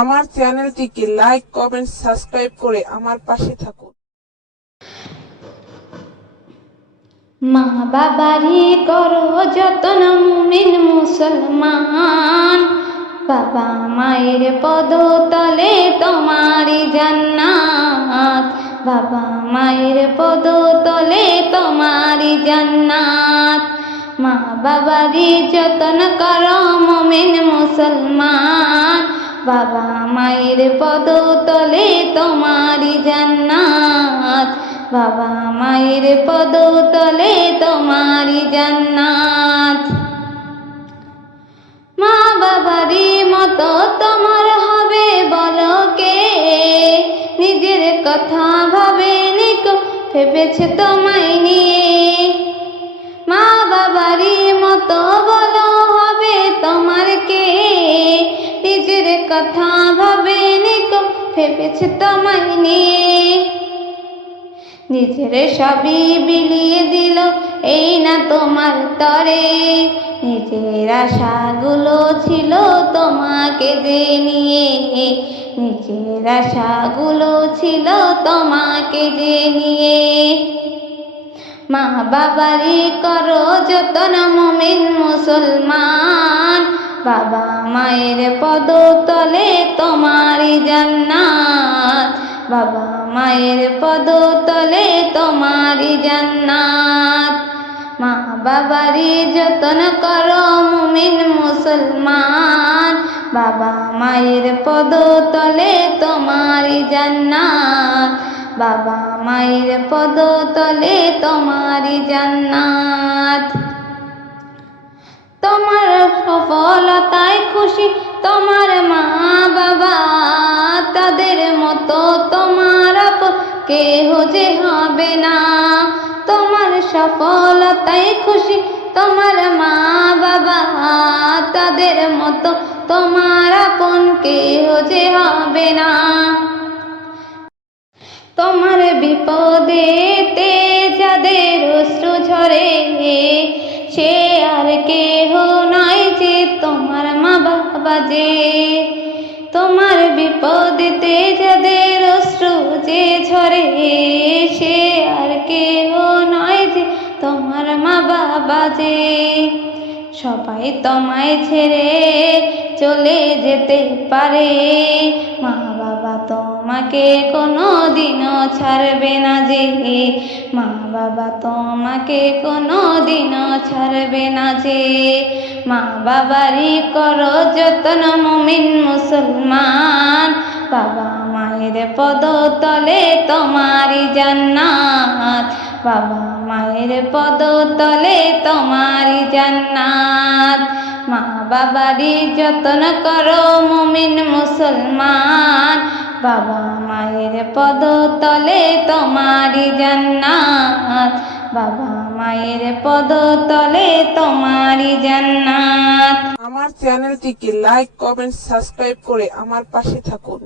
আমার চ্যানেলটিকে like, comment, subscribe করে আমার পাশে থাকুন। মা বাবারই করো যতন মুমিন মুসলমান, বাবা মায়ের পদতলে তোমারি জান্নাত, বাবা মায়ের পদতলে তোমারি জান্নাত। মা বাবারই যতন করো মুমিন মুসলমান, বাবা মায়ের পদতলে তোমারি জান্নাত, বাবা মায়ের পদতলে তোমারি জান্নাত। মা বাবারই মতো তোমার হবে বলো কে, নিজের কথা ভাবেনি কো ভেবেছে তোমায় নিয়ে। মা বাবারই মতো বলো হবে তোমার কে, নিজের কথা ভাবেনি কো ভেবেছে তোমায় নিয়ে। নিজের সবই বিলিয়ে দিল এই না তোমার তরে, নিজের আশাগুলো ছিল তোমাকে যে নিয়ে, নিজের আশাগুলো ছিল তোমাকে যে নিয়ে। মা বাবারই করো যতন মুমিন মুসলমান, বাবা মায়ের পদতলে তোমারি জান্নাত, বাবা মায়ের পদতলে তোমারি জান্নাত। মা বাবারই যতন করো মুমিন মুসলমান, বাবা মায়ের পদতলে তোমারি জান্নাত, বাবা মায়ের পদতলে তোমারি জান্নাত। তোমার সফলতায় খুশি তোমার মা বাবা, তাদের মতো তোমার আপন কেহ যে হবে না। তোমার সফলতায় খুশি তোমার মা বাবা, তাদের মতো তোমার আপন কেহ যে হবে না। তোমার বিপদেতে যাদের অশ্রু ঝরে, সে আর কেহ নয় যে তোমার মা বাবা যে। তোমার বিপদেতে যাদের অশ্রু যে ঝরে, সে আর কেহ নয় যে তোমার মা বাবা যে। সবাই তোমায় ছেড়ে চলে যেতে পারে, মা বাবা তোমাকে কোনো দিনও ছাড়বে না যে, মা বাবা তোমাকে কোনো দিনও ছাড়বে না যে। মা বাবারই করো যতন মুমিন মুসলমান, বাবা মায়ের পদতলে তোমারি জান্নাত, বাবা মায়ের পদতলে তোমারি জান্নাত। মা বাবারই যতন করো মুমিন মুসলমান, বাবা মায়ের পদতলে তোমারি জান্নাত, বাবা মায়ের পদতলে তোমারি জান্নাত। আমার চ্যানেলটিকে লাইক, কমেন্ট, সাবস্ক্রাইব করে আমার পাশে থাকুন।